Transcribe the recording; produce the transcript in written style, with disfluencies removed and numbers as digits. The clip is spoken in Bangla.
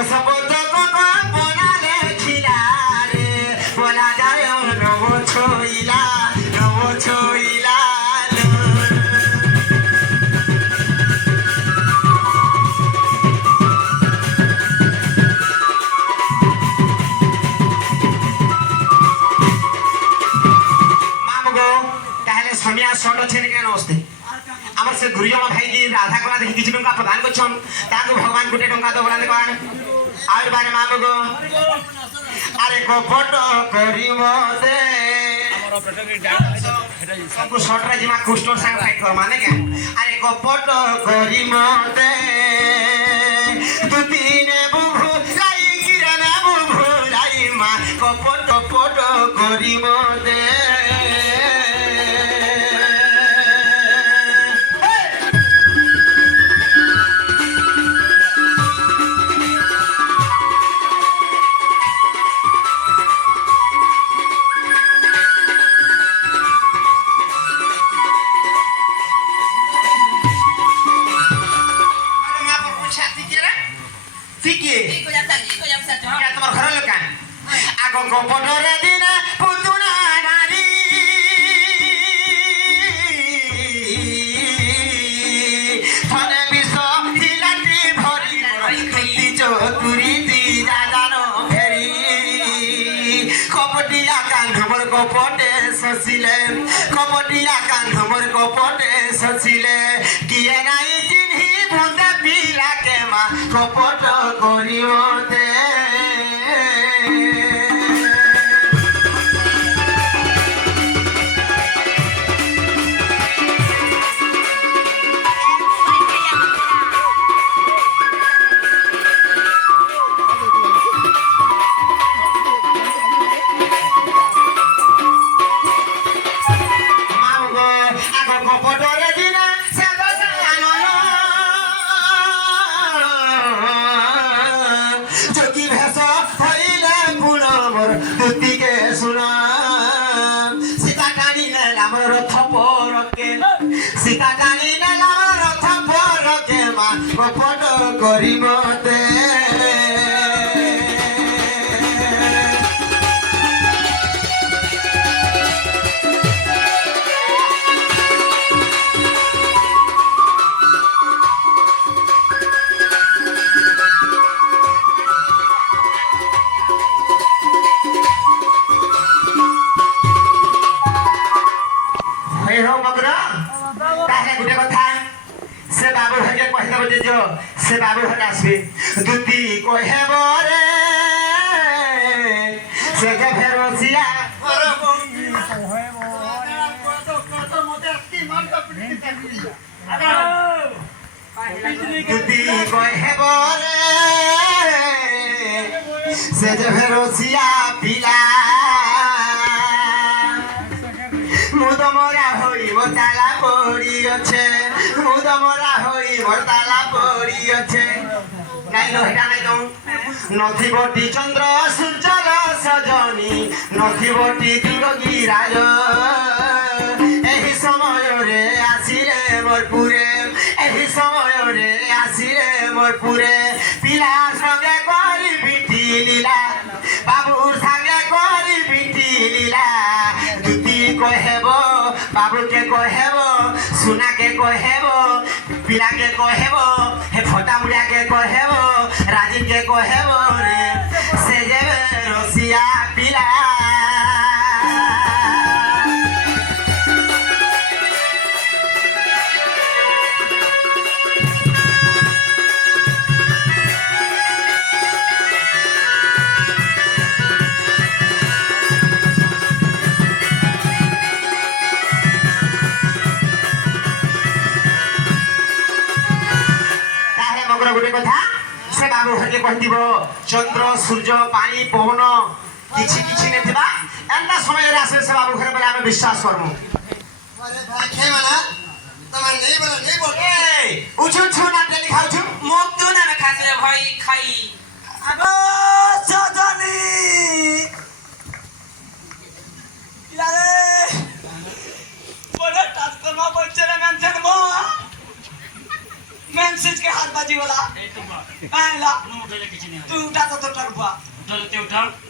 রসপত বনালে খিলারে বলা যায় নব ছইলা समिया शॉट अच्छे केन नमस्ते आमर से गुरुजन भाई की राधा कला देखि किछि टंका प्रदान करछन ताको भगवान गुटे टंका दो बोलाने कोन आउर बारे मामू गो अरे को फोटो करी मते हमर ऑपरेटर के डायरेक्ट सबको शॉट रे जिमा कुस्टो संग फाइट कर माने के अरे को फोटो करी मते तू तीने बुभु लाई किरणा बुभु लाई मा को फोटो करी मते কপটরে দিনা পুতুনা নারী থনে বিষ হিলাটি ভরি তুই চতুরি দি দাদানো ফেরি কপটিয়া কান্ধমর কপটে শশিলে কপটিয়া কান্ধমর কপটে শশিলে কিয়ে নাই চিহ্নি বুন্দে পিলাকে মা কপট করিমতে सीता काली नेला रथ पर के मा कपट करिमते से बाबू हट आसबे दुती कहेब रे से जे फेरोसिया दुती कहेब रे से जे फेरोसिया पिला मुदमरा होई बताला पड़ी আছে मुदमरा होई बताला पड़ी আছে গাইলো হেটা নাই তো নথিবটি চন্দ্র সূর্যর সজনী নথিবটি যোগী রাজ এই সমୟରେ আসিলে মোরপুরে এই সমୟରେ আসিলে মোরপুরে পিলা সঙ্গে করি বিটি লীলা বাবুর সঙ্গে করি বিটি লীলা দুটি কহেব বাবুকে কহেব सुनाके कहेब पिलाके कहेब हे फटा मुड़ियाके कहेब राजीव के कहेब रे से जे रसिया पिला गोटे कथा से बाबू हके कहदिब चंद्र सूर्य पानी पवन किछि किछि नेथिबा एंदा समय रे आसे से बाबू घरे बोले हम विश्वास करमु अरे भाई खे माना तमन नहीं बोल ए उछु छु ना ते लिखाउ छु मोक तो ना खासे भाई खाई अब सजनी यारे बोले टास्क मा बच्चे रे मेंशन मो मैसेज के हाथ ବାଜିଗଲା ଏ ତୁ ବା କାଇଁ ହେଲା ମୁଁ ଉଠେଇଲେ କିଛି ନାହିଁ ତୁ ଉଠା ତ ତୋଟାରୁ ପା ଉଠେଇଲେ ତେ ଉଠାଉ